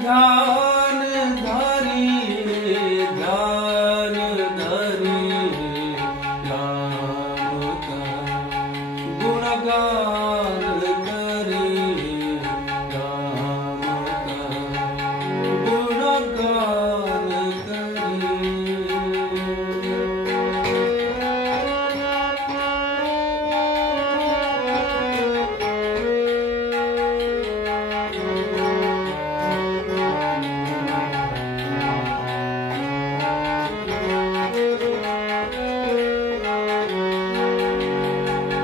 ध्यान धरिए ध्यान धरिए राम का गुणगान करिए राम का गुणगान करिए।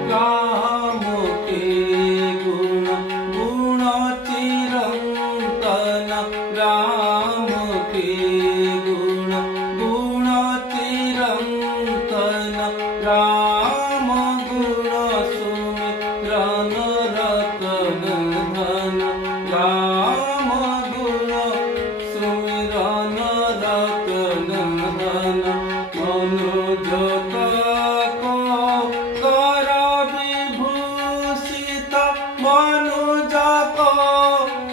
राम के गुण गुण चिरंतन राम के गुण गुण चिरंतन राम गुण सुमिरन रतन धन राम गुण सुमिरन रतन धन मनुज मनुज को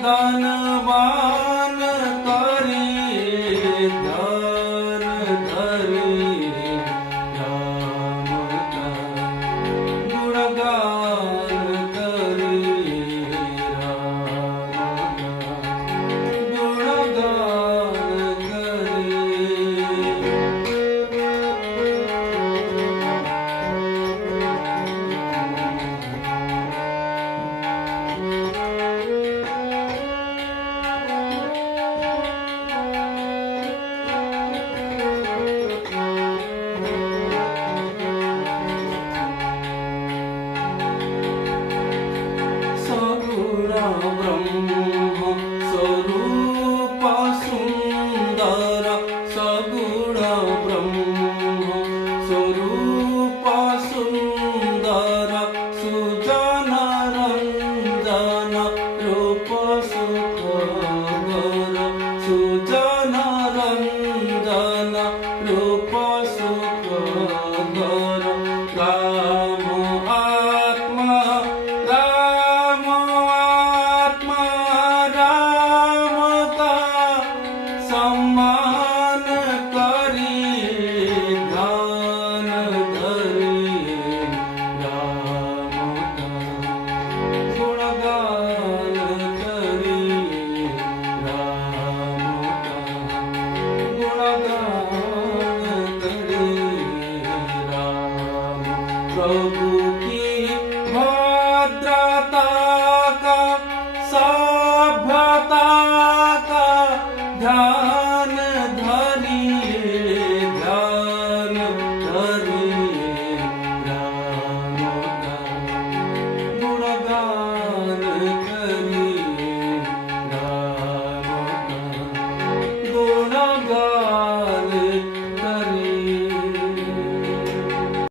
धनवान करिए धन धरिए राम का गुणगान करिए राम का गुणगान करिए। ब्रह्म स्वरूप सुंदर सगुण ब्रह्म स्वरूप सुंदर सुजन रंजन रूप सुखगर सुजन रंजन रूप सुखगर राम आत्मा राम सम्मान करिए ध्यान धरिए राम का गुणगान करिए राम का गुणगान करिए राम प्रभु की भद्रता